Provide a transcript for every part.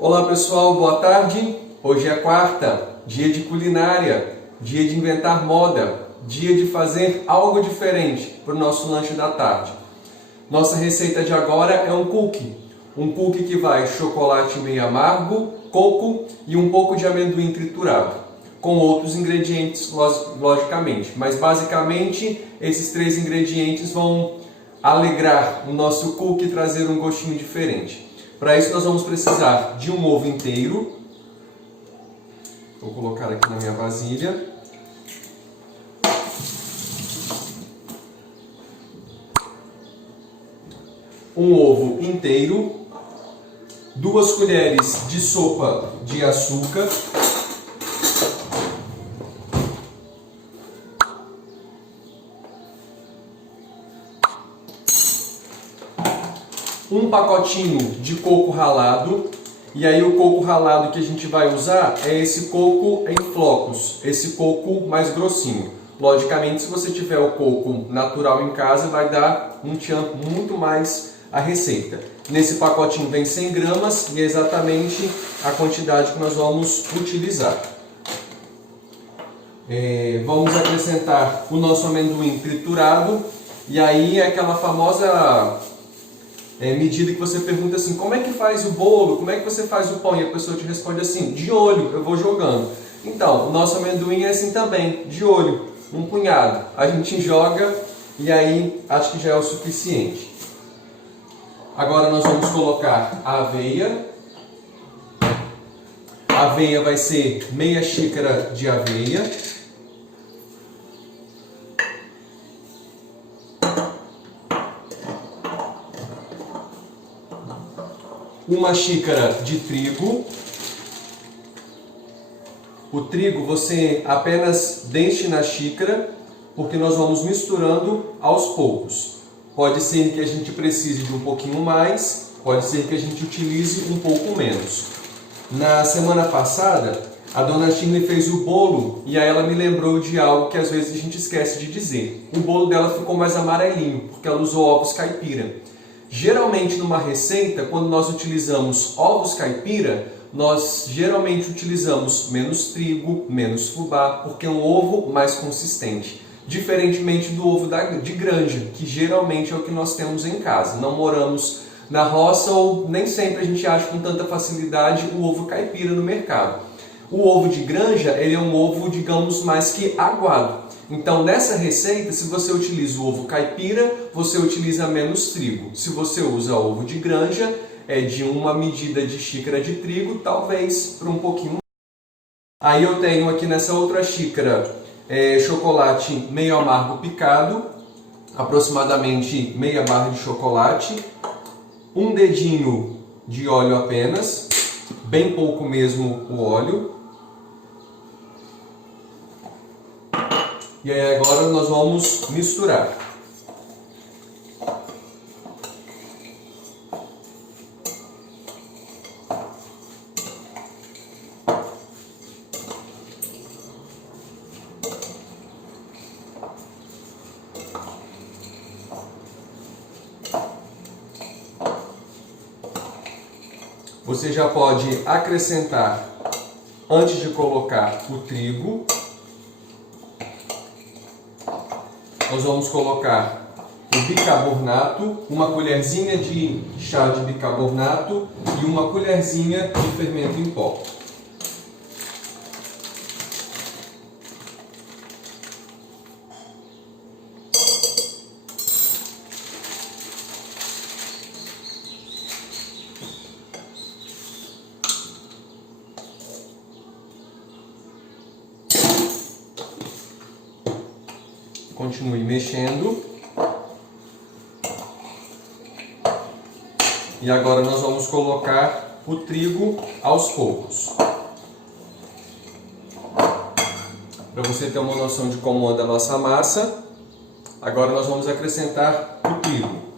Olá pessoal, boa tarde. Hoje é quarta, dia de culinária, dia de inventar moda, dia de fazer algo diferente para o nosso lanche da tarde. Nossa receita de agora é um cookie que vai chocolate meio amargo, coco e um pouco de amendoim triturado, com outros ingredientes, logicamente, mas basicamente esses três ingredientes vão alegrar o nosso cookie e trazer um gostinho diferente. Para isso nós vamos precisar de um ovo inteiro. Vou colocar aqui na minha vasilha. Um ovo inteiro. 2 colheres de sopa de açúcar. Um pacotinho de coco ralado, e aí o coco ralado que a gente vai usar é esse coco em flocos, esse coco mais grossinho. Logicamente, se você tiver o coco natural em casa, vai dar um tchan muito mais a receita. Nesse pacotinho vem 100 gramas e é exatamente a quantidade que nós vamos utilizar. Vamos acrescentar o nosso amendoim triturado, e aí é aquela famosa medida que você pergunta assim: como é que faz o bolo? Como é que você faz o pão? E a pessoa te responde assim: de olho, eu vou jogando. Então, o nosso amendoim é assim também, de olho, um punhado. A gente joga e aí acho que já é o suficiente. Agora nós vamos colocar a aveia. A aveia vai ser meia xícara de aveia. Uma xícara de trigo. O trigo você apenas deixe na xícara, porque nós vamos misturando aos poucos. Pode ser que a gente precise de um pouquinho mais, pode ser que a gente utilize um pouco menos. Na semana passada, a dona Shirley fez o bolo e aí ela me lembrou de algo que às vezes a gente esquece de dizer. O bolo dela ficou mais amarelinho, porque ela usou ovos caipira. Geralmente numa receita, quando nós utilizamos ovos caipira, nós geralmente utilizamos menos trigo, menos fubá, porque é um ovo mais consistente. Diferentemente do ovo de granja, que geralmente é o que nós temos em casa. Não moramos na roça ou nem sempre a gente acha com tanta facilidade o ovo caipira no mercado. O ovo de granja, ele é um ovo, digamos, mais que aguado. Então, nessa receita, se você utiliza o ovo caipira, você utiliza menos trigo. Se você usa ovo de granja, é de uma medida de xícara de trigo, talvez para um pouquinho. Aí eu tenho aqui nessa outra xícara chocolate meio amargo picado, aproximadamente meia barra de chocolate, um dedinho de óleo apenas, bem pouco mesmo o óleo. E aí agora nós vamos misturar. Você já pode acrescentar, antes de colocar o trigo, nós vamos colocar o bicarbonato, uma colherzinha de chá de bicarbonato e uma colherzinha de fermento em pó. Continue mexendo. E agora nós vamos colocar o trigo aos poucos. Para você ter uma noção de como anda a nossa massa, agora nós vamos acrescentar o trigo.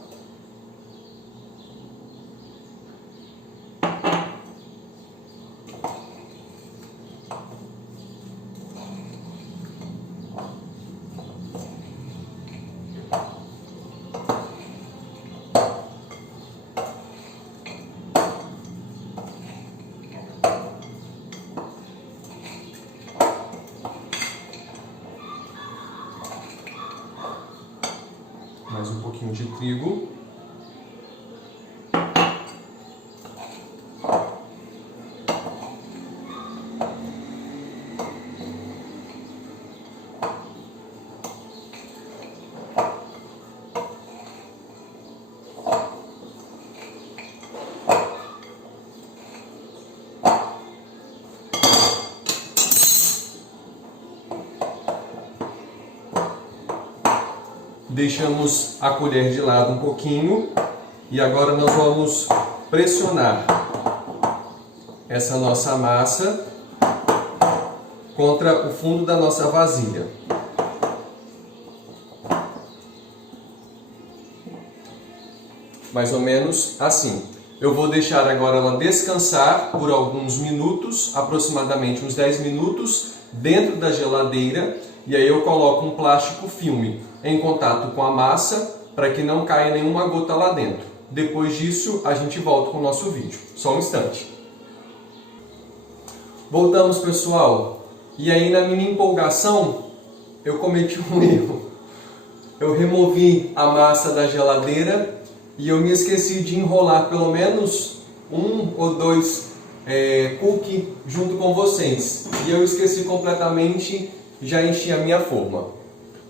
pouquinho de trigo. Deixamos a colher de lado um pouquinho e agora nós vamos pressionar essa nossa massa contra o fundo da nossa vasilha. Mais ou menos assim. Eu vou deixar agora ela descansar por alguns minutos, aproximadamente uns 10 minutos, dentro da geladeira, e aí eu coloco um plástico filme em contato com a massa para que não caia nenhuma gota lá dentro. Depois disso, a gente volta com o nosso vídeo. Só um instante. Voltamos, pessoal. E aí, na minha empolgação, eu cometi um erro. Eu removi a massa da geladeira e eu me esqueci de enrolar pelo menos um ou dois cookies junto com vocês. E eu esqueci completamente, já enchi a minha forma.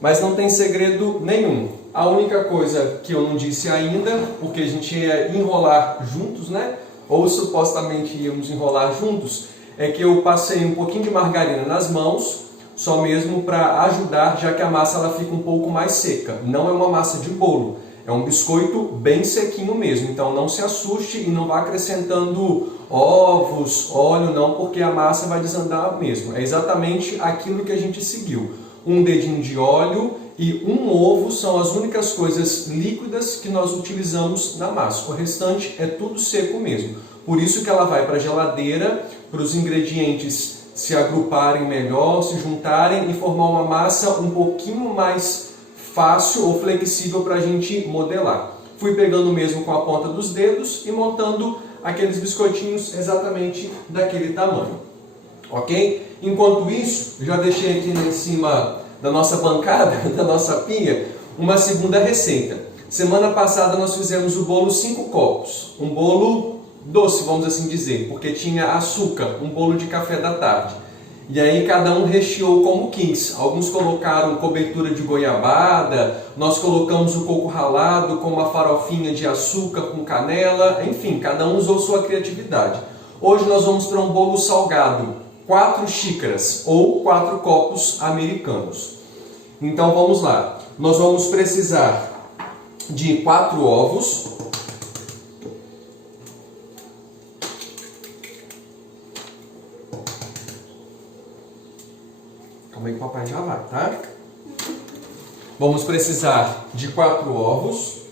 Mas não tem segredo nenhum. A única coisa que eu não disse ainda, porque a gente ia enrolar juntos, né? Ou supostamente íamos enrolar juntos, é que eu passei um pouquinho de margarina nas mãos, só mesmo para ajudar, já que a massa ela fica um pouco mais seca. Não é uma massa de bolo, é um biscoito bem sequinho mesmo. Então não se assuste e não vá acrescentando ovos, óleo não, porque a massa vai desandar mesmo. É exatamente aquilo que a gente seguiu. Um dedinho de óleo e um ovo são as únicas coisas líquidas que nós utilizamos na massa. O restante é tudo seco mesmo. Por isso que ela vai para a geladeira, para os ingredientes se agruparem melhor, se juntarem e formar uma massa um pouquinho mais fácil ou flexível para a gente modelar. Fui pegando mesmo com a ponta dos dedos e montando aqueles biscoitinhos exatamente daquele tamanho. Ok? Enquanto isso, já deixei aqui em cima da nossa bancada, da nossa pia, uma segunda receita. Semana passada nós fizemos o bolo 5 copos, um bolo doce, vamos assim dizer, porque tinha açúcar, um bolo de café da tarde. E aí cada um recheou como quis. Alguns colocaram cobertura de goiabada, nós colocamos o coco ralado com uma farofinha de açúcar com canela, enfim, cada um usou sua criatividade. Hoje nós vamos para um bolo salgado. 4 xícaras ou 4 copos americanos. Então vamos lá. Nós vamos precisar de 4 ovos. Calma aí que o papai já vai, tá? Vamos precisar de 4 ovos.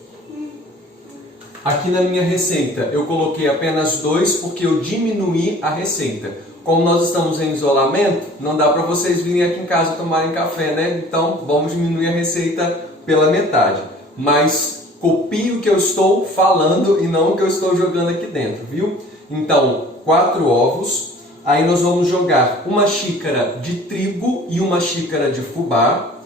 Aqui na minha receita eu coloquei apenas 2 porque eu diminuí a receita. Como nós estamos em isolamento, não dá para vocês virem aqui em casa tomarem café, né? Então vamos diminuir a receita pela metade. Mas copie o que eu estou falando e não o que eu estou jogando aqui dentro, viu? Então, 4 ovos. Aí nós vamos jogar 1 xícara de trigo e 1 xícara de fubá.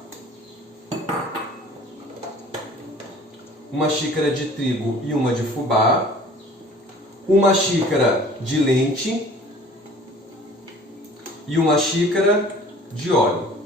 1 xícara de trigo e 1 de fubá. 1 xícara de leite. E 1 xícara de óleo.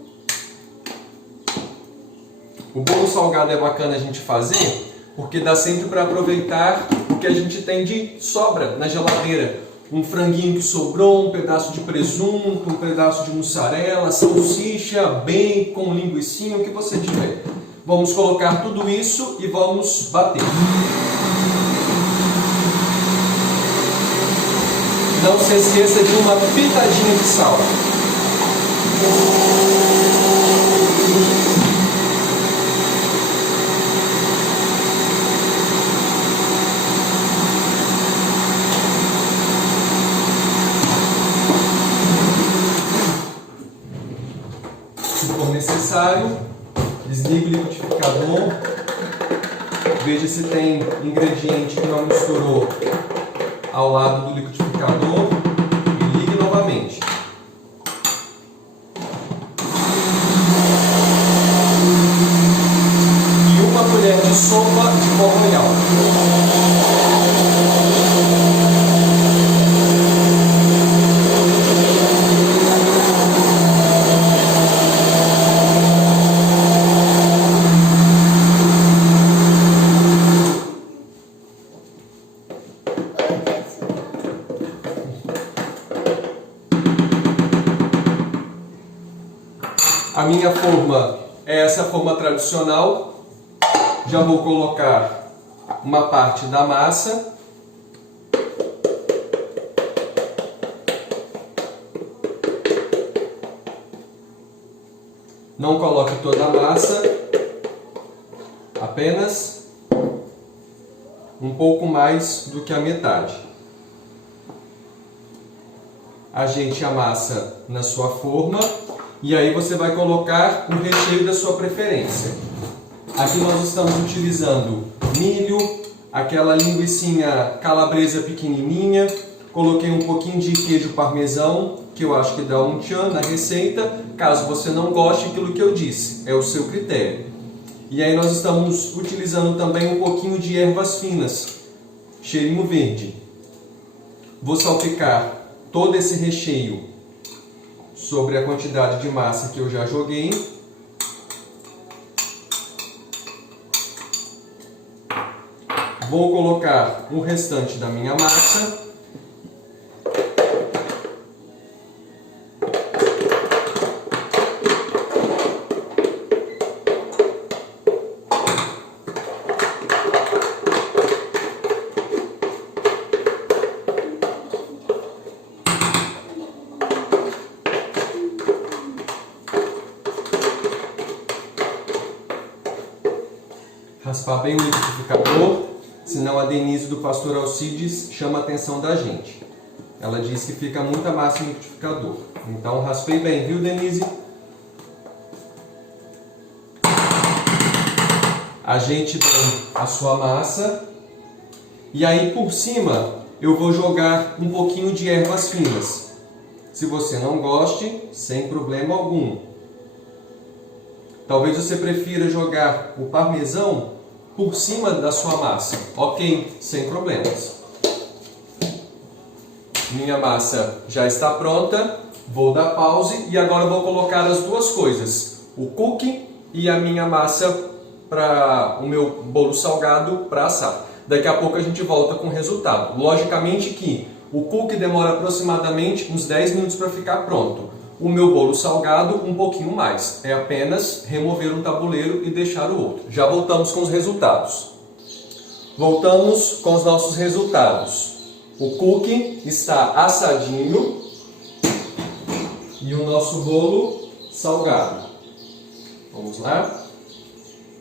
O bolo salgado é bacana a gente fazer porque dá sempre para aproveitar o que a gente tem de sobra na geladeira. Um franguinho que sobrou, um pedaço de presunto, um pedaço de mussarela, salsicha, bacon, linguicinha, o que você tiver. Vamos colocar tudo isso e vamos bater. Não se esqueça de uma pitadinha de sal. Se for necessário, desligue o liquidificador. Veja se tem ingrediente que não misturou ao lado do liquidificador e ligue novamente. E 1 colher de sopa A minha forma é essa forma tradicional. Já vou colocar uma parte da massa. Não coloque toda a massa, apenas um pouco mais do que a metade. Ajeite a massa na sua forma e aí você vai colocar o recheio da sua preferência. Aqui nós estamos utilizando milho, aquela linguicinha calabresa pequenininha, coloquei um pouquinho de queijo parmesão, que eu acho que dá um tchan na receita. Caso você não goste, aquilo que eu disse, é o seu critério. E aí nós estamos utilizando também um pouquinho de ervas finas, cheirinho verde. Vou salpicar todo esse recheio sobre a quantidade de massa que eu já joguei. Vou colocar o restante da minha massa. Raspar bem o liquidificador, senão a Denise do Pastor Alcides chama a atenção da gente. Ela diz que fica muita massa no liquidificador. Então raspei bem, viu, Denise? Ajeite bem a sua massa. E aí por cima eu vou jogar um pouquinho de ervas finas. Se você não goste, sem problema algum. Talvez você prefira jogar o parmesão por cima da sua massa. Ok, sem problemas. Minha massa já está pronta. Vou dar pause e agora vou colocar as duas coisas. O cookie e a minha massa para o meu bolo salgado para assar. Daqui a pouco a gente volta com o resultado. Logicamente que o cookie demora aproximadamente uns 10 minutos para ficar pronto. O meu bolo salgado, um pouquinho mais. É apenas remover um tabuleiro e deixar o outro. Já voltamos com os resultados. Voltamos com os nossos resultados. O cookie está assadinho e o nosso bolo salgado. Vamos lá?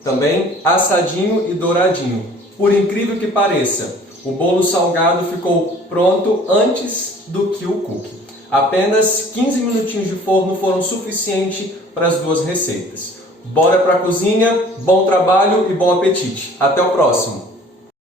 Também assadinho e douradinho. Por incrível que pareça, o bolo salgado ficou pronto antes do que o cookie. Apenas 15 minutinhos de forno foram suficientes para as duas receitas. Bora para a cozinha, bom trabalho e bom apetite. Até o próximo!